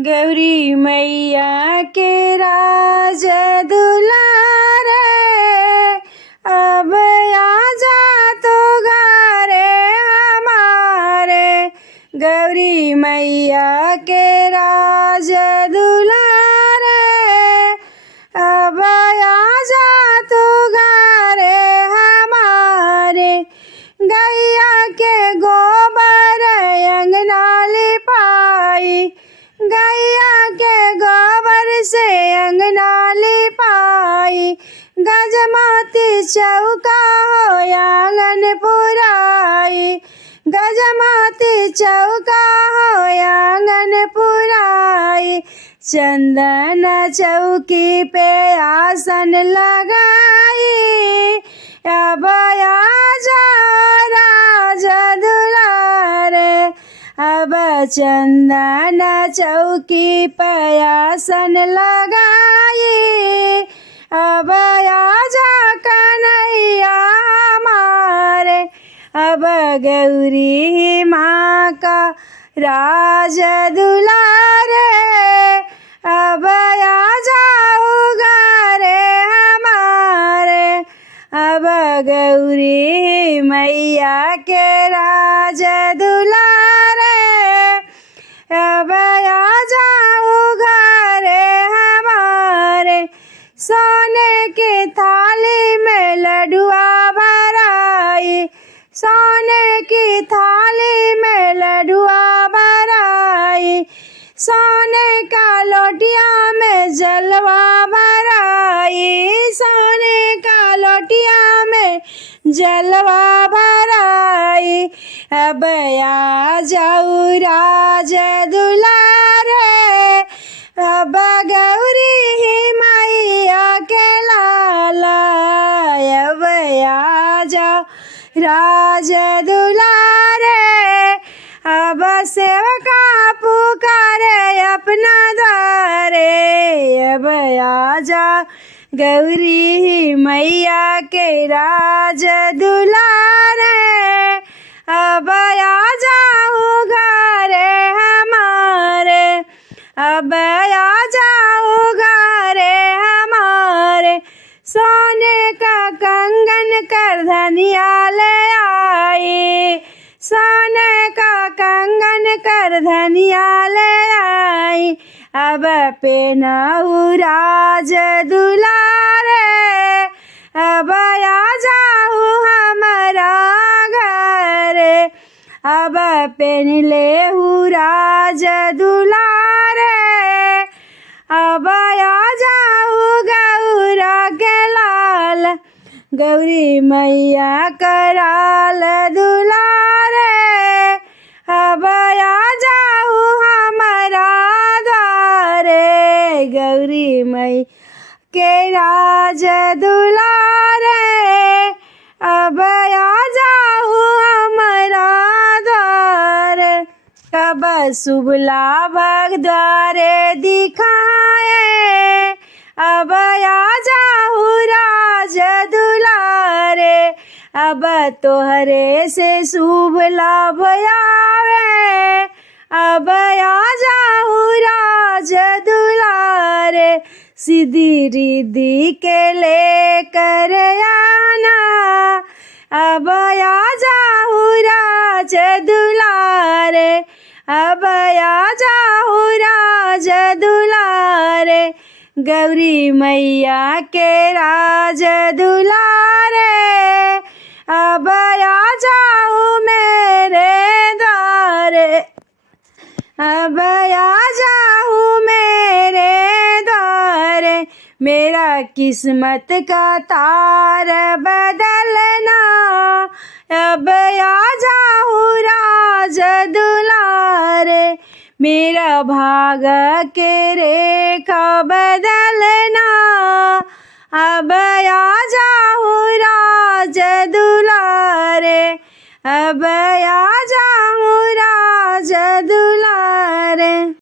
गौरी मैया के राज दुलारे, अब आजा तो घरे हमारे। गौरी मैया के राज दुलारे, अब आजा तो घरे हमारे। गैया के गोबर अंगना लिपाई, गैया के गोबर से अंगना लिपाई। गजमोती चौका हो आंगन पुराई, गजमोती चौका हो आंगन पुराई। चंदन चौकी पे आसन लगाई, अब आजा राजा दुलारे। अब चंदन चौकी पे आसन लगाई, अब आजा कन्हैया हमारे। अब गौरी माँ का राज दुलारे, अब आजा घरे हमारे। अब गौरी मैया के राज दुलारे, अब आजा घरे हमारे। सोने की थाली में लड्डुआ भराई, सोने की थाली में लड्डुआ भराई। सोने का लोटिया में जलवा भराई, सोने का लोटिया में जलवा भराई। अब आ जाऊ राज दुलारे, अब गौरी मैया के लाला। अब आ जाओ राज दुलारे, अब सेवका पुकारे अपना द्वारे। अब आजा गौरी मैया के राज दुलारे, अब आजा घरे हमारे। अब आजा घरे हमारे। सोने का कंगन कर धनिया ले आई, सोने का कंगन कर धनिया ले आई। अब पेनहु राज दुलारे, अब आजा हमारा घरे। अब पेन लेहु राज दुलारे, अब आजा गौरा के लाल। गौरी मैया कराल दुलारे, अब आजा हमारा द्वारे। गौरी मैया के राज दुलारे, अब आजा हमारा द्वारे। कब शुभला भग द्वारे दिखाए, अब आजा राज दुलारे। अब तोहरे से शुभ लाभ आवे, अब आजा राज दुलारे। सीधी रिद्धि के लेकर आना, अब आजा राज दुलारे। अब आजा राज दुलारे। गौरी मैया के राज दुलारे, अब आजा मेरे द्वारे। अब आजा मेरे द्वारे। मेरा किस्मत का तार बदलना, अब आजा राज दुलारे। मेरा भाग के रेखा बदलना,